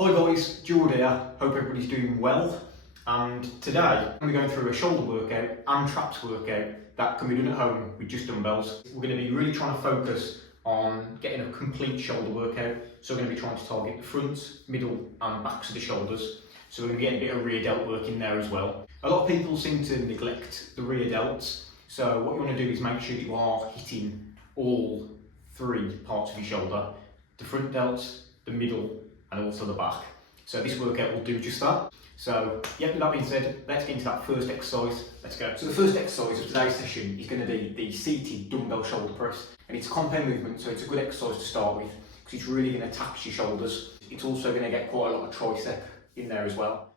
Hi guys, George here. Hope everybody's doing well. And today I'm going to be going through a shoulder workout and traps workout that can be done at home with just dumbbells. We're going to be really trying to focus on getting a complete shoulder workout. So we're going to be trying to target the fronts, middle and backs of the shoulders. So we're going to be getting a bit of rear delt work in there as well. A lot of people seem to neglect the rear delts. So what you want to do is make sure you are hitting all three parts of your shoulder. The front delts, the middle and also the back. So this workout will do just that. So yeah, with that being said, let's get into that first exercise. Let's go. So the first exercise of today's session is going to be the seated dumbbell shoulder press. And it's a compound movement, so it's a good exercise to start with because it's really going to tax your shoulders. It's also going to get quite a lot of tricep in there as well.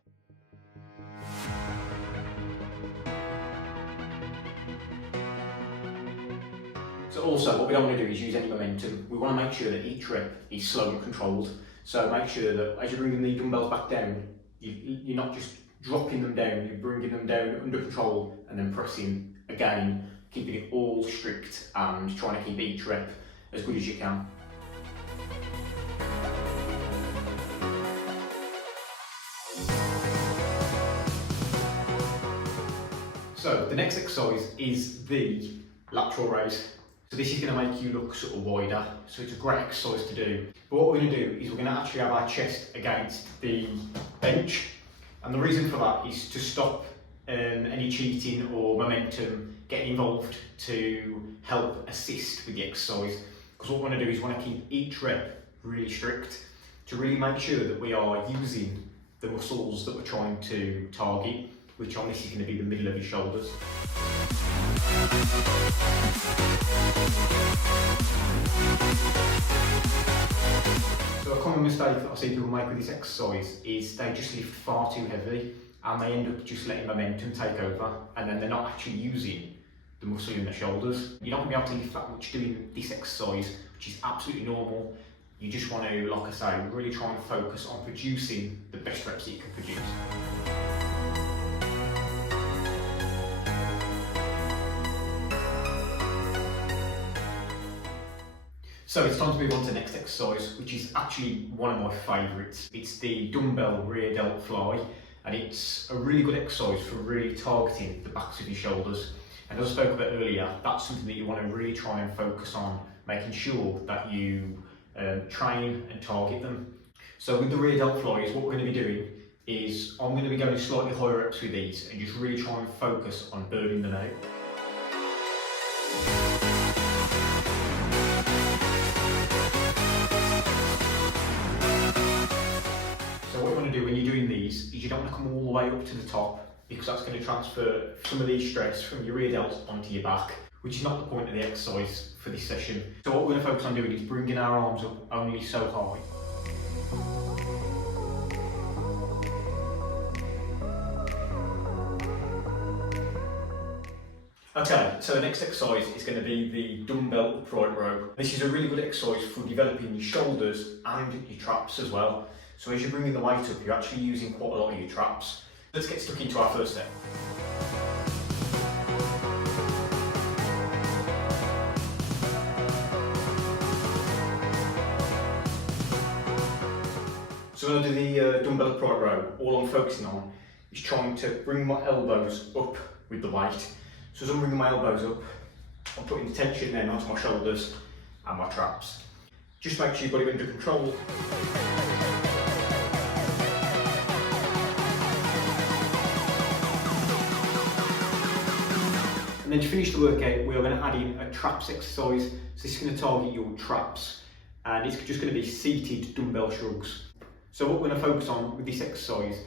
So also what we don't want to do is use any momentum. We want to make sure that each rep is slow and controlled. So make sure that as you're bringing the dumbbells back down, you're not just dropping them down, you're bringing them down under control and then pressing again, keeping it all strict and trying to keep each rep as good as you can. So the next exercise is the lateral raise. So this is going to make you look sort of wider, so it's a great exercise to do. But what we're going to do is we're going to actually have our chest against the bench, and the reason for that is to stop any cheating or momentum getting involved to help assist with the exercise. Because what we want to do is we want to keep each rep really strict to really make sure that we are using the muscles that we're trying to target, which on this is going to be the middle of your shoulders. So a common mistake that I see people make with this exercise is they just lift far too heavy and they end up just letting momentum take over, and then they're not actually using the muscle in their shoulders. You're not going to be able to lift that much doing this exercise, which is absolutely normal. You just want to, like I say, really try and focus on producing the best reps that you can produce. So it's time to move on to the next exercise, which is actually one of my favourites. It's the dumbbell rear delt fly, and it's a really good exercise for really targeting the backs of your shoulders. And as I spoke about earlier, that's something that you want to really try and focus on, making sure that you train and target them. So with the rear delt flies, what we're going to be doing is I'm going to be going slightly higher reps with these and just really try and focus on burning them out. So what you want to do when you're doing these is you don't want to come all the way up to the top, because that's going to transfer some of the stress from your rear delts onto your back, which is not the point of the exercise for this session. So what we're going to focus on doing is bringing our arms up only so high. Okay, so the next exercise is going to be the dumbbell upright row. This is a really good exercise for developing your shoulders and your traps as well. So as you're bringing the weight up, you're actually using quite a lot of your traps. Let's get stuck into our first step. So when I do the dumbbell upright row, all I'm focusing on is trying to bring my elbows up with the weight. So as I'm bringing my elbows up, I'm putting the tension then onto my shoulders and my traps. Just make sure you've got it under control. And then to finish the workout, we are going to add in a traps exercise. So this is going to target your traps, and it's just going to be seated dumbbell shrugs. So what we're going to focus on with this exercise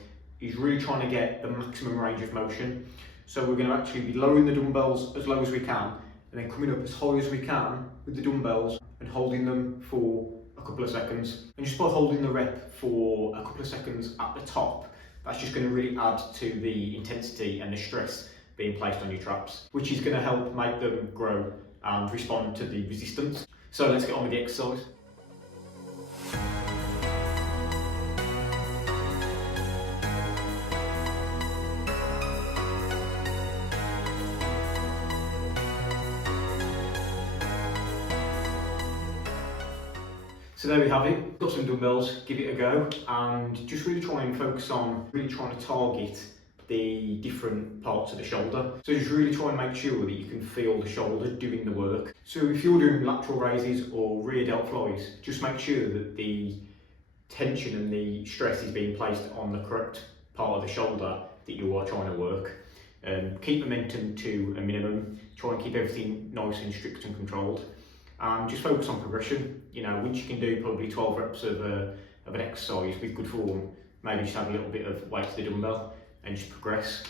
is really trying to get the maximum range of motion. So we're going to actually be lowering the dumbbells as low as we can, and then coming up as high as we can with the dumbbells and holding them for a couple of seconds. And just by holding the rep for a couple of seconds at the top, that's just going to really add to the intensity and the stress being placed on your traps, which is going to help make them grow and respond to the resistance. So let's get on with the exercise. So there we have it, got some dumbbells, give it a go, and just really try and focus on really trying to target the different parts of the shoulder. So just really try and make sure that you can feel the shoulder doing the work. So if you're doing lateral raises or rear delt flies, just make sure that the tension and the stress is being placed on the correct part of the shoulder that you are trying to work. Keep momentum to a minimum, try and keep everything nice and strict and controlled. Just focus on progression. You know, once you can do probably 12 reps of an exercise with good form, maybe just add a little bit of weight to the dumbbell and just progress.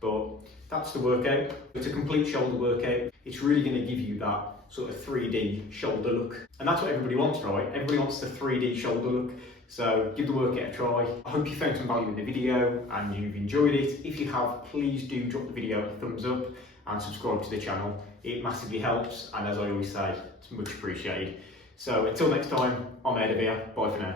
But that's the workout. It's a complete shoulder workout. It's really going to give you that sort of 3D shoulder look. And that's what everybody wants, right? Everybody wants the 3D shoulder look. So give the workout a try. I hope you found some value in the video and you've enjoyed it. If you have, please do drop the video a thumbs up and subscribe to the channel. It massively helps, and as I always say, it's much appreciated. So until next time, I'm out of here. Bye for now.